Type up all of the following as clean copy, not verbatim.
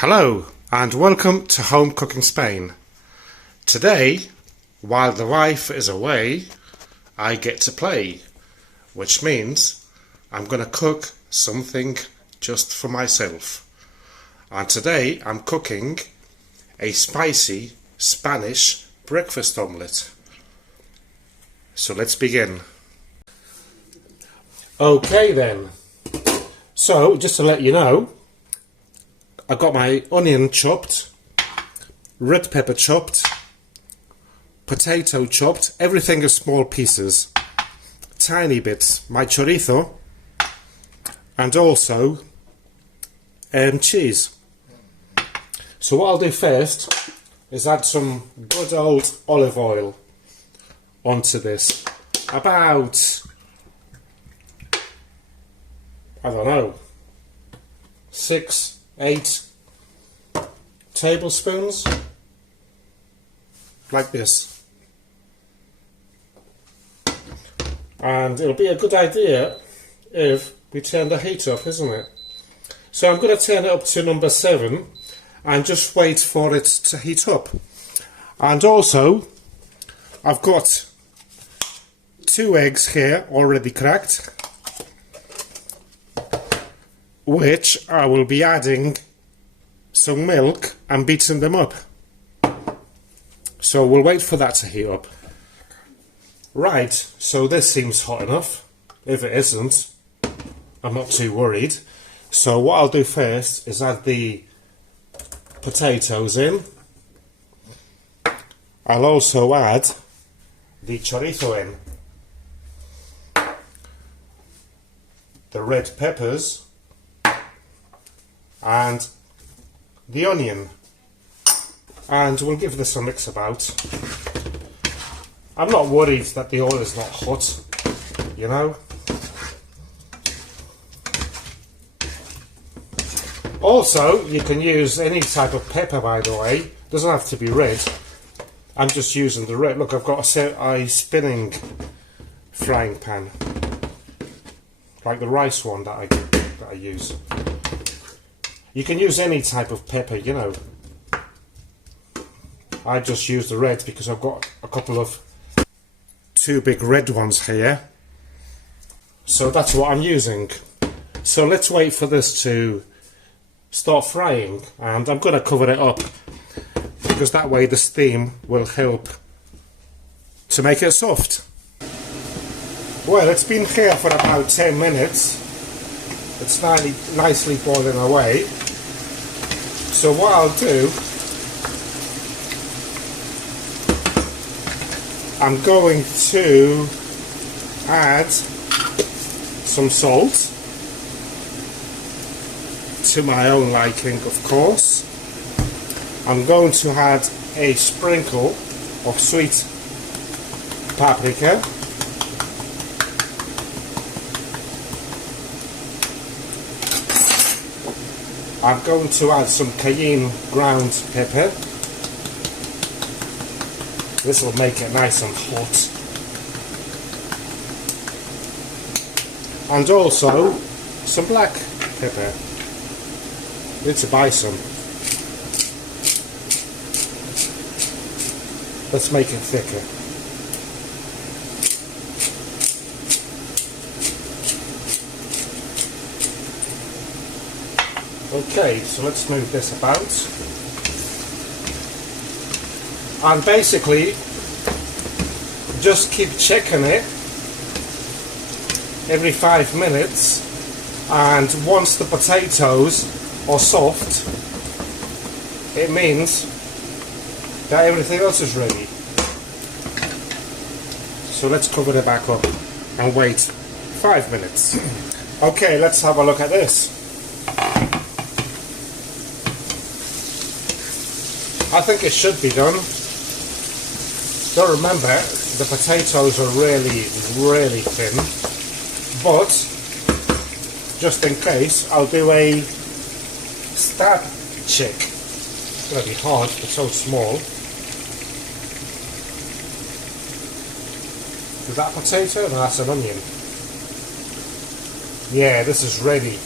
Hello and welcome to Home Cooking Spain. Today, while the wife is away, I get to play, which means I'm going to cook something just for myself. And today I'm cooking a spicy Spanish breakfast omelette. So let's begin. Okay then, so just to let you know, I've got my onion chopped, red pepper chopped, potato chopped, everything in small pieces, tiny bits, my chorizo, and also cheese. So what I'll do first is add some good old olive oil onto this. About, I don't know, 6-8 tablespoons, like this. And it'll be a good idea if we turn the heat up, isn't it? So I'm going to turn it up to number 7 and just wait for it to heat up. And also, I've got 2 eggs here already cracked, which I will be adding some milk and beating them up. So we'll wait for that to heat up. Right, so this seems hot enough. If it isn't, I'm not too worried. So what I'll do first is add the potatoes in. I'll also add the chorizo in, the red peppers, and the onion, and we'll give this a mix about. I'm not worried that the oil is not hot, you know. Also, you can use any type of pepper, by the way. Doesn't have to be red. I'm just using the red. Look, I've got a spinning frying pan, like the rice one that I use. You can use any type of pepper, you know. I just use the red because I've got a couple of 2 big red ones here. So that's what I'm using. So let's wait for this to start frying, and I'm going to cover it up because that way the steam will help to make it soft. Well, it's been here for about 10 minutes. It's nicely boiling away. So what I'll do, I'm going to add some salt, to my own liking, of course. I'm going to add a sprinkle of sweet paprika. I'm going to add some Cayenne ground pepper. This will make it nice and hot. And also some black pepper. Need to buy some. Let's make it thicker. Okay, so let's move this about. And basically, just keep checking it every 5 minutes, and once the potatoes are soft, it means that everything else is ready. So let's cover it back up and wait 5 minutes. Okay, let's have a look at this. I think it should be done. Don't remember, the potatoes are really thin, but just in case, I'll do a stab check. It's going to be hard, it's so small. Is that a potato? No, that's an onion. Yeah, this is ready.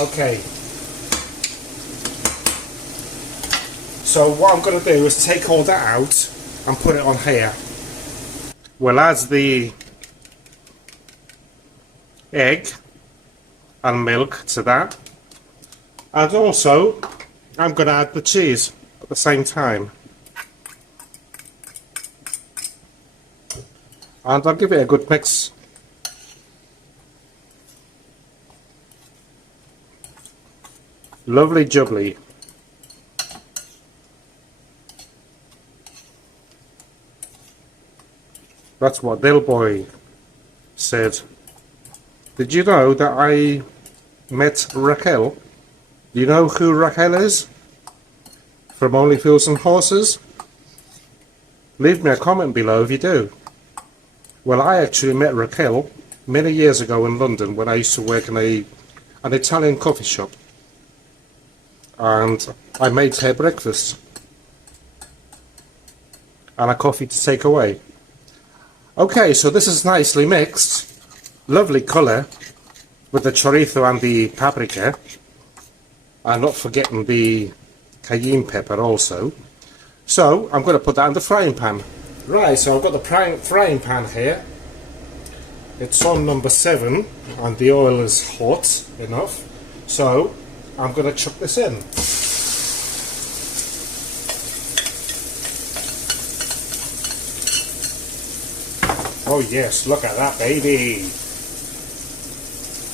Okay. So what I'm going to do is take all that out and put it on here. We'll add the egg and milk to that, and also I'm going to add the cheese at the same time, and I'll give it a good mix. Lovely jubbly. That's what Little Boy said. Did you know that I met Raquel? Do you know who Raquel is? From Only Fools and Horses? Leave me a comment below if you do. Well, I actually met Raquel many years ago in London when I used to work in an Italian coffee shop. And I made her breakfast. And a coffee to take away. Okay, so this is nicely mixed. Lovely colour with the chorizo and the paprika. And not forgetting the cayenne pepper also. So I'm going to put that in the frying pan. Right, so I've got the frying pan here. It's on number 7 and the oil is hot enough. So I'm going to chuck this in. Oh yes, look at that baby.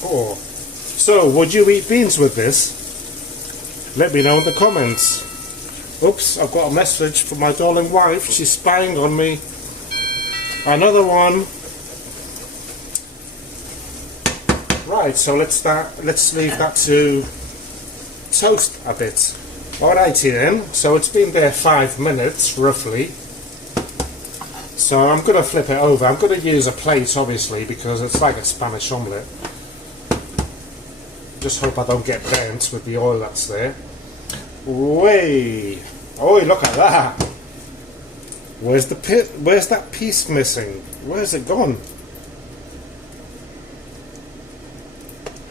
Oh, so would you eat beans with this? Let me know in the comments. Oops, I've got a message from my darling wife. She's spying on me. Another one. Right, so let's leave that to toast a bit. Alrighty then, so it's been there 5 minutes roughly. So I'm going to flip it over. I'm going to use a plate obviously because it's like a Spanish omelette. Just hope I don't get burnt with the oil that's there. Way! Oh, look at that! Where's the pit? Where's that piece missing? Where's it gone?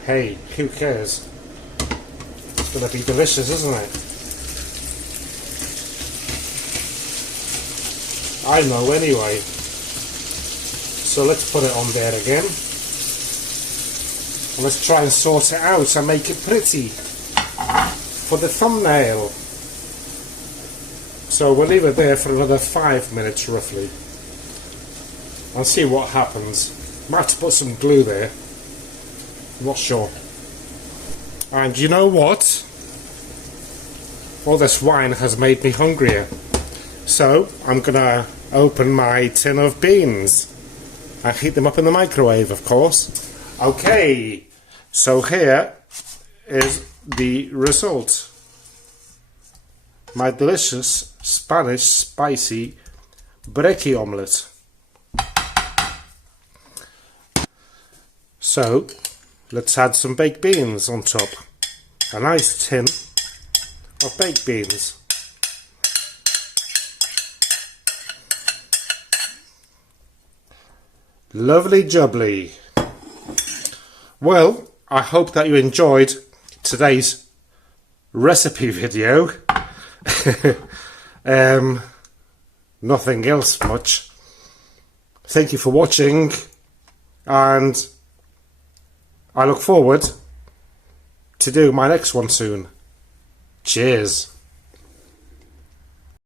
Hey, who cares? It's gonna be delicious, isn't it? I know anyway. So let's put it on there again. And let's try and sort it out and make it pretty for the thumbnail. So we'll leave it there for another 5 minutes roughly. And see what happens. Might have to put some glue there. I'm not sure. And you know what? All this wine has made me hungrier. So I'm gonna open my tin of beans. I heat them up in the microwave, of course. Okay, so here is the result. My delicious Spanish spicy brekkie omelette. So let's add some baked beans on top. A nice tin of baked beans. Lovely jubbly. Well, I hope that you enjoyed today's recipe video. Nothing else much. Thank you for watching, and I look forward to doing my next one soon. Cheers.